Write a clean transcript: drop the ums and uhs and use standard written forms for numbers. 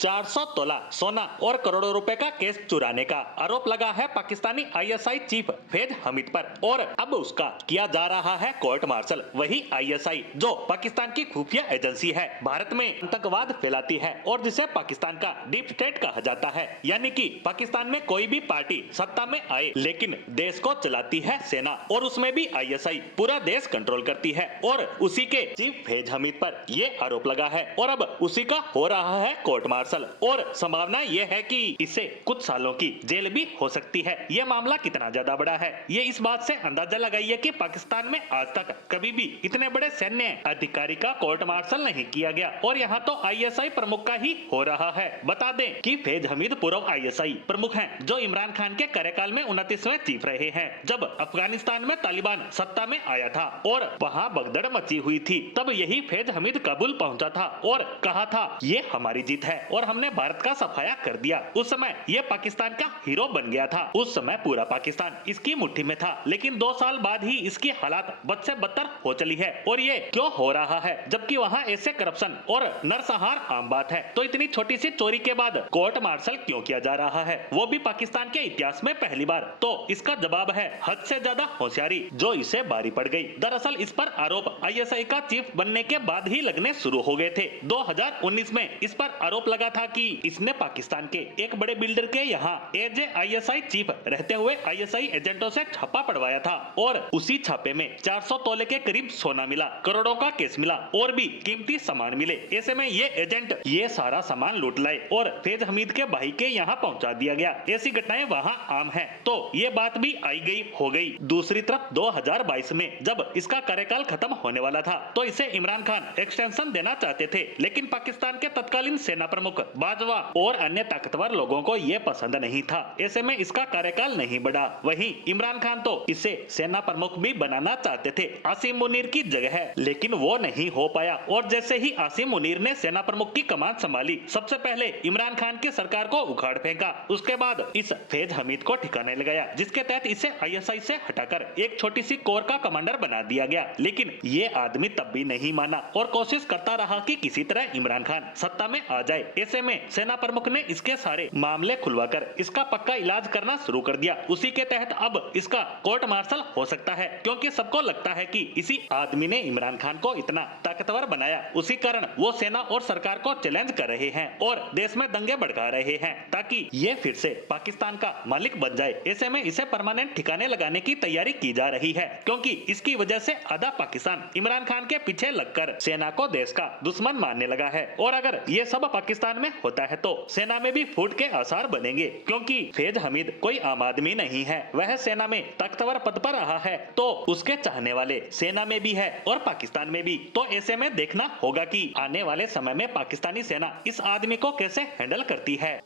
400 तोला सोना और करोड़ों रुपए का केस चुराने का आरोप लगा है पाकिस्तानी आईएसआई चीफ फैज हमीद पर और अब उसका किया जा रहा है कोर्ट मार्शल। वही आईएसआई जो पाकिस्तान की खुफिया एजेंसी है, भारत में आतंकवाद फैलाती है और जिसे पाकिस्तान का डीप स्टेट कहा जाता है, यानी कि पाकिस्तान में कोई भी पार्टी सत्ता में आए लेकिन देश को चलाती है सेना और उसमें भी आईएसआई पूरा देश कंट्रोल करती है। और उसी के चीफ फैज हमीद पर ये आरोप लगा है और अब उसी का हो रहा है कोर्ट मार्शल और संभावना यह है कि इसे कुछ सालों की जेल भी हो सकती है। यह मामला कितना ज्यादा बड़ा है, ये इस बात से अंदाजा लगाइए कि पाकिस्तान में आज तक कभी भी इतने बड़े सैन्य अधिकारी का कोर्ट मार्शल नहीं किया गया और यहाँ तो आईएसआई प्रमुख का ही हो रहा है। बता दें कि फैज हमीद पूर्व आईएसआई प्रमुख हैं जो इमरान खान के कार्यकाल में 29वें चीफ रहे हैं। जब अफगानिस्तान में तालिबान सत्ता में आया था और वहाँ भगदड़ मची हुई थी, तब यही फैज हमीद काबुल पहुंचा था और कहा था ये हमारी जीत है और हमने भारत का सफाया कर दिया। उस समय ये पाकिस्तान का हीरो बन गया था। उस समय पूरा पाकिस्तान इसकी मुट्ठी में था, लेकिन 2 साल बाद ही इसकी हालात बद से बदतर हो चली है। और ये क्यों हो रहा है, जबकि वहाँ ऐसे करप्शन और नरसंहार आम बात है, तो इतनी छोटी सी चोरी के बाद कोर्ट मार्शल क्यों किया जा रहा है, वो भी पाकिस्तान के इतिहास में पहली बार। तो इसका जवाब है हद से ज्यादा होशियारी जो इसे भारी पड़ गई। दरअसल इस पर आरोप आईएसआई का चीफ बनने के बाद ही लगने शुरू हो गए थे। 2019 में इस पर आरोप लगा था कि इसने पाकिस्तान के एक बड़े बिल्डर के यहाँ एज ए आईएसआई चीफ रहते हुए आईएसआई एजेंटों से छापा पड़वाया था और उसी छापे में 400 तोले के करीब सोना मिला, करोड़ों का केस मिला और भी कीमती सामान मिले। ऐसे में ये एजेंट ये सारा सामान लूट लाए और फैज हमीद के भाई के यहाँ पहुंचा दिया गया। ऐसी घटनाएं वहाँ आम है, तो ये बात भी आई गई हो गई। दूसरी तरफ 2022 में जब इसका कार्यकाल खत्म होने वाला था, तो इसे इमरान खान एक्सटेंशन देना चाहते थे, लेकिन पाकिस्तान के तत्कालीन सेना प्रमुख बाजवा और अन्य ताकतवर लोगों को ये पसंद नहीं था। ऐसे में इसका कार्यकाल नहीं बढ़ा। वहीं इमरान खान तो इसे सेना प्रमुख भी बनाना चाहते थे आसिम मुनीर की जगह, लेकिन वो नहीं हो पाया। और जैसे ही आसिम मुनीर ने सेना प्रमुख की कमान संभाली, सबसे पहले इमरान खान की सरकार को उखाड़ फेंका। उसके बाद इस फैज हमीद को ठिकाने लगाया, जिसके तहत इसे आईएसआई से हटाकर एक छोटी सी कोर का कमांडर बना दिया गया। लेकिन ये आदमी तब भी नहीं माना और कोशिश करता रहा कि किसी तरह इमरान खान सत्ता में आ जाए। ऐसे में सेना प्रमुख ने इसके सारे मामले खुलवाकर इसका पक्का इलाज करना शुरू कर दिया। उसी के तहत अब इसका कोर्ट मार्शल हो सकता है, क्योंकि सबको लगता है कि इसी आदमी ने इमरान खान को इतना ताकतवर बनाया। उसी कारण वो सेना और सरकार को चैलेंज कर रहे हैं और देश में दंगे भड़का रहे हैं ताकि ये फिर से पाकिस्तान का मालिक बन जाए। ऐसे में इसे परमानेंट ठिकाने लगाने की तैयारी की जा रही है, क्योंकि इसकी वजह से आधा पाकिस्तान इमरान खान के पीछे लगकर सेना को देश का दुश्मन मानने लगा है। और अगर ये सब पाकिस्तान में होता है तो सेना में भी फूट के आसार बनेंगे, क्योंकि फैज हमीद कोई आम आदमी नहीं है। वह सेना में ताकतवर पद पर रहा है, तो उसके चाहने वाले सेना में भी है और पाकिस्तान में भी। तो ऐसे में देखना होगा कि आने वाले समय में पाकिस्तानी सेना इस आदमी को कैसे हैंडल करती है।